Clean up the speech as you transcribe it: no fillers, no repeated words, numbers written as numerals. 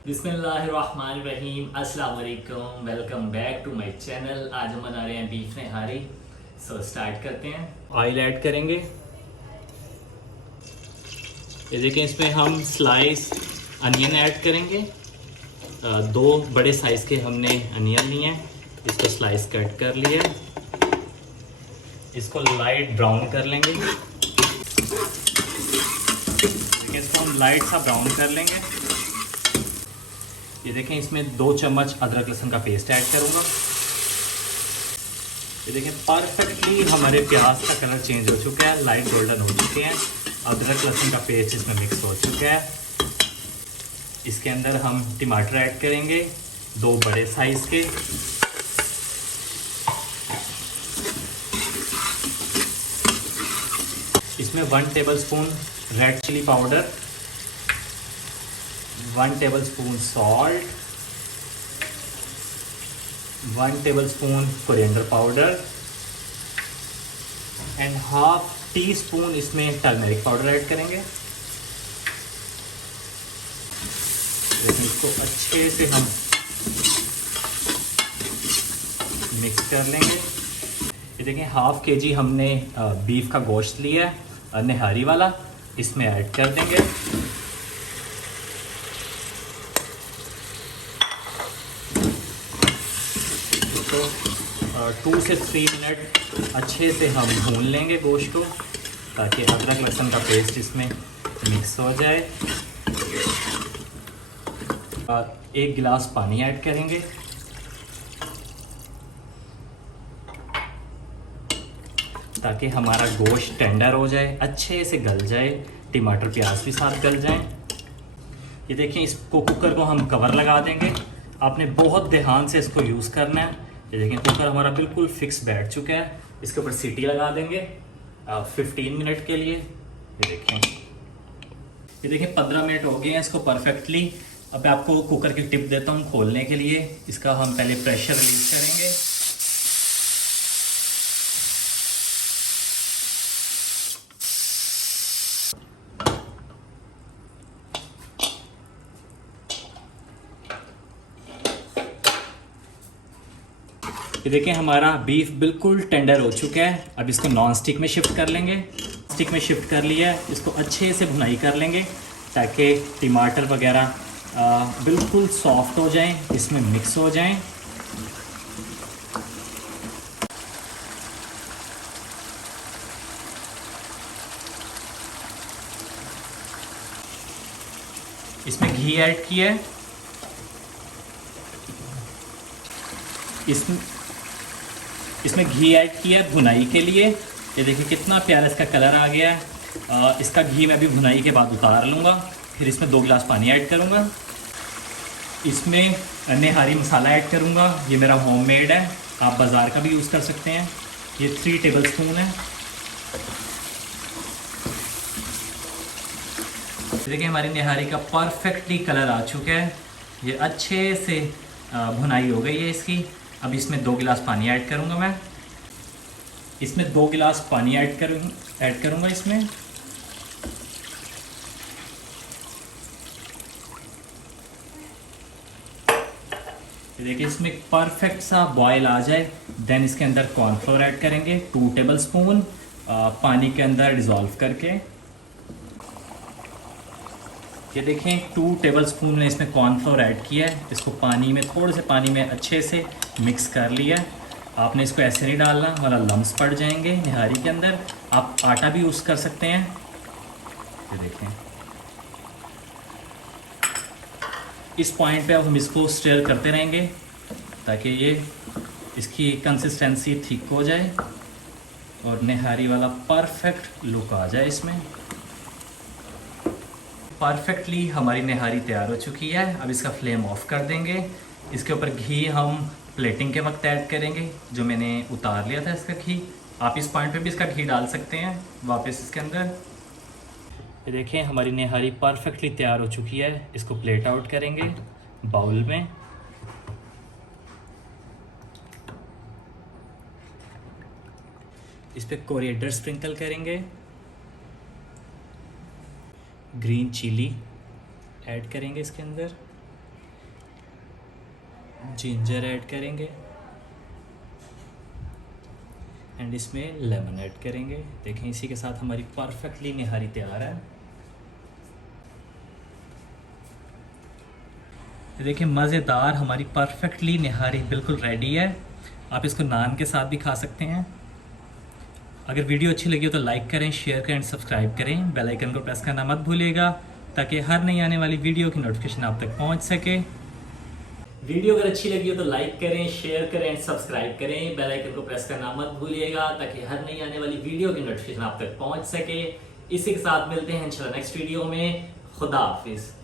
बिस्मिल्लाहिर्रहमानिर्रहीम, अस्सलाम वालेकुम, welcome back to my channel. आज हम बना रहे हैं बीफ नहारी। स्टार्ट करते हैं। ऑयल ऐड करेंगे। ये देखें, इसमें हम स्लाइस अनियन ऐड करेंगे। दो बड़े साइज़ के हमने अनियन लिए हैं, इसको स्लाइस कट कर लिया। इसको लाइट ब्राउन कर लेंगे। इसको हम लाइट सा ब्राउन कर लेंगे। ये देखें, इसमें 2 चम्मच अदरक लहसुन का पेस्ट ऐड करूँगा। ये देखें, परफेक्टली हमारे प्याज का कलर चेंज हो चुका है, लाइट गोल्डन हो चुके हैं। अदरक लहसुन का पेस्ट इसमें मिक्स हो चुका है। इसके अंदर हम टमाटर ऐड करेंगे, 2 बड़े साइज़ के। इसमें 1 tablespoon red chilli powder, 1 tablespoon salt, 1 tablespoon coriander powder and half teaspoon इसमें टर्मरिक पाउडर ऐड करेंगे। लेकिन इसको अच्छे से हम मिक्स कर लेंगे। ये देखें, हाफ केजी हमने बीफ का गोश्त लिया है, निहारी वाला, इसमें ऐड कर देंगे। तो 2 से 3 मिनट अच्छे से हम भून लेंगे गोश्त को, ताकि अदरक लहसुन का पेस्ट इसमें मिक्स हो जाए। 1 गिलास पानी ऐड करेंगे। ताकि हमारा गोश्त टेंडर हो जाए, अच्छे से गल जाए, टमाटर प्याज भी साथ गल जाएं। ये देखिए, इसको कुकर को हम कवर लगा देंगे। आपने बहुत ध्यान से इसको यूज़ करना है। ये देखिए, कुकर हमारा बिल्कुल फिक्स बैठ चुका है। इसके ऊपर सीटी लगा देंगे 15 मिनट के लिए। ये देखिए 15 मिनट हो गए हैं इसको परफेक्टली। अब मैं आपको कुकर की टिप देता हूँ खोलने के लिए। इसका हम पहले प्रेशर रिलीज करेंगे। ये देखिए, हमारा बीफ बिल्कुल टेंडर हो चुका है। अब इसको नॉन स्टिक में शिफ्ट कर लेंगे। स्टिक में शिफ्ट कर लिया है, इसको अच्छे से भुनाई कर लेंगे ताकि टमाटर वगैरह बिल्कुल सॉफ्ट हो जाएं, इसमें मिक्स हो जाएं। इसमें घी ऐड किया है। इसमें घी ऐड किया है भुनाई के लिए। ये देखिए कितना प्यारा इसका कलर आ गया है। इसका घी मैं अभी भुनाई के बाद उतार लूँगा। फिर इसमें 2 गिलास पानी ऐड करूँगा। इसमें निहारी मसाला ऐड करूँगा। ये मेरा होममेड है, आप बाज़ार का भी यूज़ कर सकते हैं। ये 3 टेबलस्पून है। देखिए, हमारी निहारी का परफेक्टली कलर आ चुका है। ये अच्छे से भुनाई हो गई है इसकी। अब इसमें 2 गिलास पानी ऐड करूँगा मैं। इसमें 2 गिलास पानी ऐड करूँगा इसमें। देखिए, इसमें परफेक्ट सा बॉयल आ जाए, देन इसके अंदर कॉर्नफ्लोर ऐड करेंगे 2 टेबलस्पून, पानी के अंदर डिज़ोल्व करके। ये देखें, 2 टेबलस्पून ने इसमें कॉर्नफ्लोर ऐड किया है। इसको पानी में, थोड़े से पानी में अच्छे से मिक्स कर लिया है। आपने इसको ऐसे नहीं डालना, वाला लम्स पड़ जाएंगे निहारी के अंदर। आप आटा भी यूज़ कर सकते हैं। ये देखें, इस पॉइंट पे अब हम इसको स्टिर करते रहेंगे ताकि ये इसकी कंसिस्टेंसी थिक हो जाए और निहारी वाला परफेक्ट लुक आ जाए इसमें। परफेक्टली हमारी निहारी तैयार हो चुकी है। अब इसका फ्लेम ऑफ कर देंगे। इसके ऊपर घी हम प्लेटिंग के वक्त ऐड करेंगे, जो मैंने उतार लिया था इसका घी। आप इस पॉइंट पे भी इसका घी डाल सकते हैं वापस इसके अंदर। ये देखें, हमारी निहारी परफेक्टली तैयार हो चुकी है। इसको प्लेट आउट करेंगे बाउल में। इस पर कोरिएंडर स्प्रिंकल करेंगे, ग्रीन चिली ऐड करेंगे इसके अंदर, जिंजर ऐड करेंगे एंड इसमें लेमन ऐड करेंगे। देखें इसी के साथ हमारी परफेक्टली निहारी तैयार है। देखिए मज़ेदार हमारी परफेक्टली निहारी बिल्कुल रेडी है। आप इसको नान के साथ भी खा सकते हैं। अगर वीडियो अच्छी लगी हो तो लाइक करें, शेयर करें, सब्सक्राइब करें। बेल आइकन को प्रेस करना मत भूलिएगा ताकि हर नई आने वाली वीडियो की नोटिफिकेशन आप तक पहुंच सके। वीडियो अगर अच्छी लगी हो तो लाइक करें, शेयर करें, सब्सक्राइब करें। बेल आइकन को प्रेस करना मत भूलिएगा ताकि हर नई आने वाली वीडियो की नोटिफिकेशन आप तक पहुंच सके। इसी के साथ मिलते हैं इंशाल्लाह नेक्स्ट वीडियो में। खुदा हाफिज़।